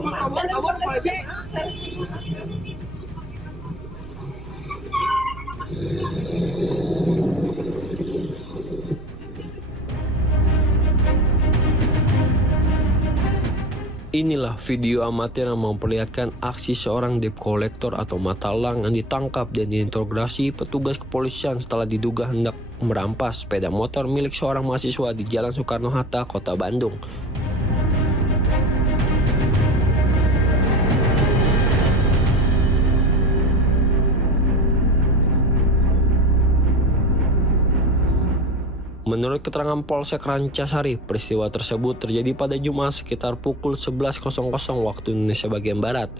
Inilah video amatir yang memperlihatkan aksi seorang debt collector atau matalang yang ditangkap dan diinterogasi petugas kepolisian setelah diduga hendak merampas sepeda motor milik seorang mahasiswa di Jalan Soekarno-Hatta, Kota Bandung. Menurut keterangan Polsek Rancasari, peristiwa tersebut terjadi pada Jumat sekitar pukul 11.00 waktu Indonesia bagian Barat.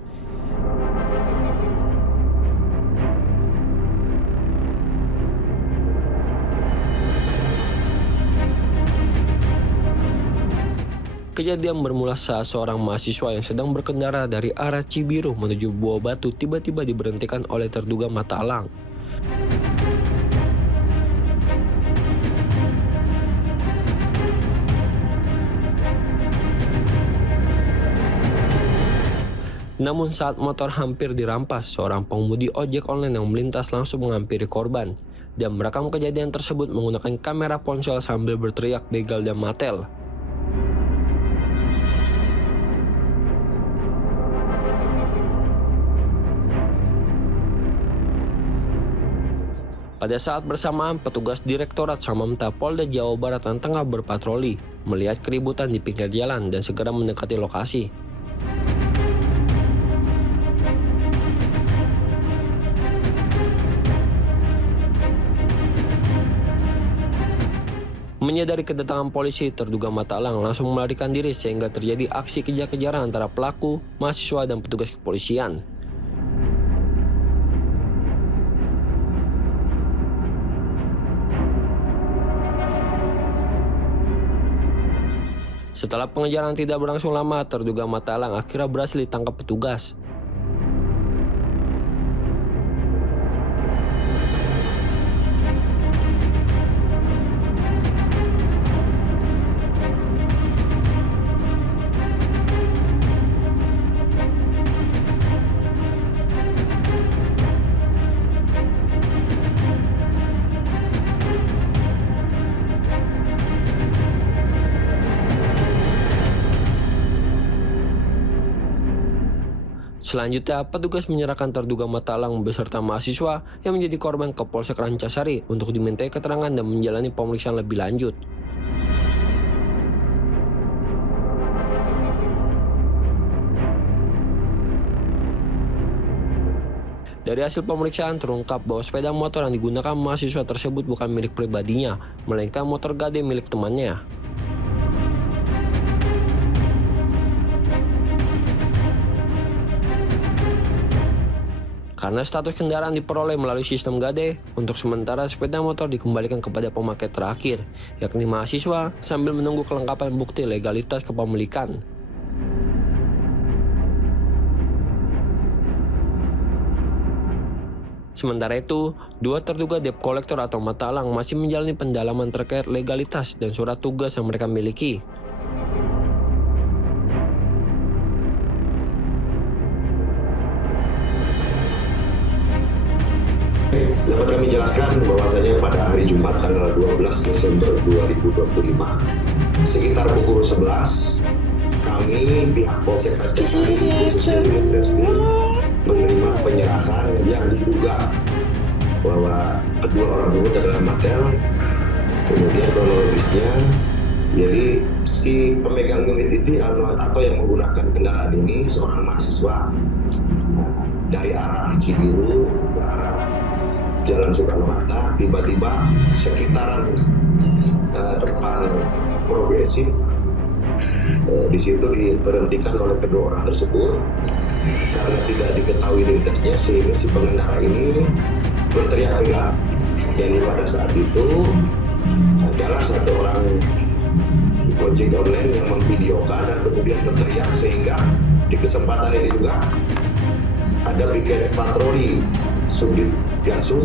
Kejadian bermula saat seorang mahasiswa yang sedang berkendara dari arah Cibiru menuju Buah Batu tiba-tiba diberhentikan oleh terduga matalang. Namun saat motor hampir dirampas, seorang pengemudi ojek online yang melintas langsung menghampiri korban dan merekam kejadian tersebut menggunakan kamera ponsel sambil berteriak begal dan matel. Pada saat bersamaan, petugas Direktorat Samapta Polda Jawa Barat yang tengah berpatroli melihat keributan di pinggir jalan dan segera mendekati lokasi. Menyadari kedatangan polisi, terduga matalang langsung melarikan diri sehingga terjadi aksi kejar-kejaran antara pelaku, mahasiswa, dan petugas kepolisian. Setelah pengejaran tidak berlangsung lama, terduga matalang akhirnya berhasil ditangkap petugas. Selanjutnya, petugas menyerahkan terduga matalang beserta mahasiswa yang menjadi korban ke Polsek Rancasari untuk dimintai keterangan dan menjalani pemeriksaan lebih lanjut. Dari hasil pemeriksaan terungkap bahwa sepeda motor yang digunakan mahasiswa tersebut bukan milik pribadinya, melainkan motor gade milik temannya. Karena status kendaraan diperoleh melalui sistem gade, untuk sementara sepeda motor dikembalikan kepada pemakai terakhir, yakni mahasiswa, sambil menunggu kelengkapan bukti legalitas kepemilikan. Sementara itu, dua terduga debt collector atau matalang masih menjalani pendalaman terkait legalitas dan surat tugas yang mereka miliki. Dapat kami jelaskan bahwasanya pada hari Jumat tanggal 12 Desember 2025 sekitar pukul 11 kami pihak Polsek Rancasari khususnya di Reskrim menerima penyerahan yang diduga bahwa kedua orang tersebut adalah matel. Kemudian kronologisnya, jadi si pemegang unit itu atau yang menggunakan kendaraan ini seorang mahasiswa dari arah Cibiru ke arah Jalan Soekarno-Hatta, tiba-tiba sekitaran depan Progresif di situ diberhentikan oleh kedua orang tersebut karena tidak diketahui identitasnya, sehingga si pengendara ini berteriak-teriak. Dan pada saat itu adalah satu orang ojek online yang memvideokan dan kemudian berteriak, sehingga di kesempatan itu juga ada piket patroli Subdit Gasum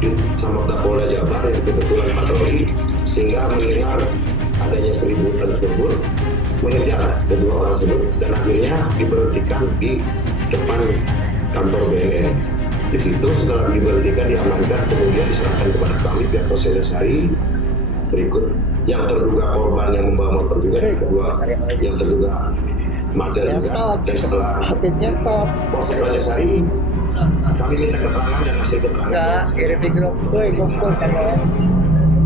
di Samapta Polda Jabar yang kebetulan patroli, sehingga mendengar adanya keributan tersebut mengejar kedua orang tersebut dan akhirnya diberhentikan di depan kantor BNN. Di situ setelah diberhentikan, diamankan, kemudian diserahkan kepada kami pihak Polsek Sari. Berikut yang terduga korban yang membawa motor juga, yang kedua yang terduga Magda juga. Dan setelah Polsek Sari, kami minta keterangan dan hasil keterangan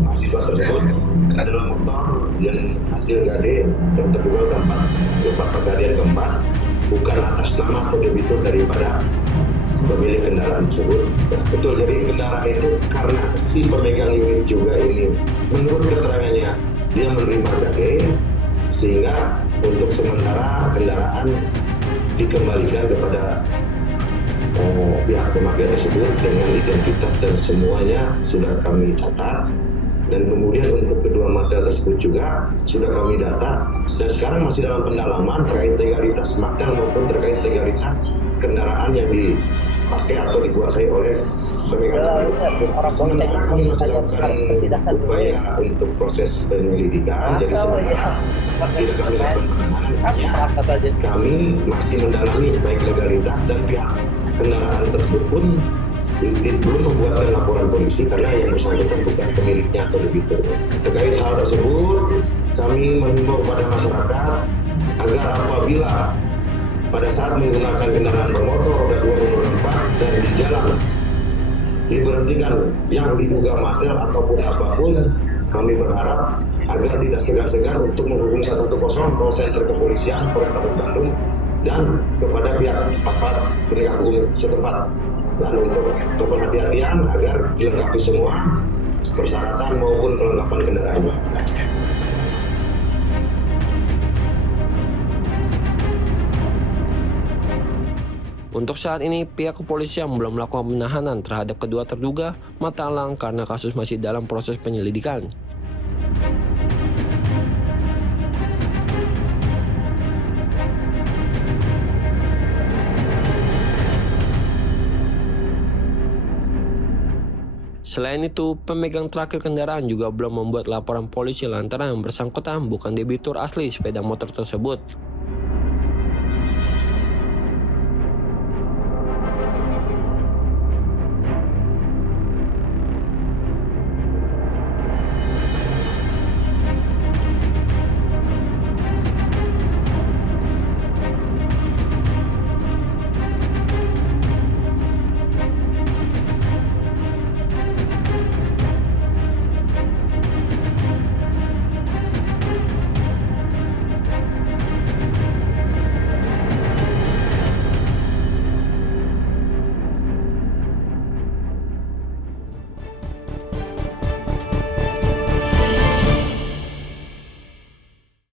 mahasiswa tersebut adalah motor dan hasil gade yang terduga tempat kejadian keempat bukan atas nama atau debitur daripada pemilik kendaraan tersebut. Betul, jadi kendaraan itu karena si pemegang unit juga ini menurut keterangannya dia menerima gade, sehingga untuk sementara kendaraan dikembalikan kepada pihak pemakaian tersebut dengan identitas dan semuanya sudah kami catat. Dan kemudian untuk kedua material tersebut juga sudah kami data dan sekarang masih dalam pendalaman terkait legalitas material maupun terkait legalitas kendaraan yang dipakai atau dikuasai oleh pemegang. Sementara kami masih lakukan upaya untuk proses penyelidikan, jadi sementara tidak kami lakukan penahanan. Kami masih mendalami baik legalitas dan pihak kendaraan tersebut pun belum membuatkan laporan polisi karena yang bersangkutan bukan pemiliknya atau debitur. Terkait hal tersebut, kami menghimbau kepada masyarakat agar apabila pada saat menggunakan kendaraan bermotor roda 2 maupun 4 dan di jalan diberhentikan yang diduga material ataupun apapun, kami berharap agar tidak segan-segan untuk menghubungi 110 call center kepolisian Polrestabes Bandung dan kepada pihak aparat penegak hukum setempat. Dan untuk kehati-hatian agar dilengkapi semua persyaratan maupun kelengkapan kendaraan. Untuk saat ini, pihak kepolisian belum melakukan penahanan terhadap kedua terduga Matalang karena kasus masih dalam proses penyelidikan. Selain itu, pemegang terakhir kendaraan juga belum membuat laporan polisi lantaran yang bersangkutan bukan debitur asli sepeda motor tersebut.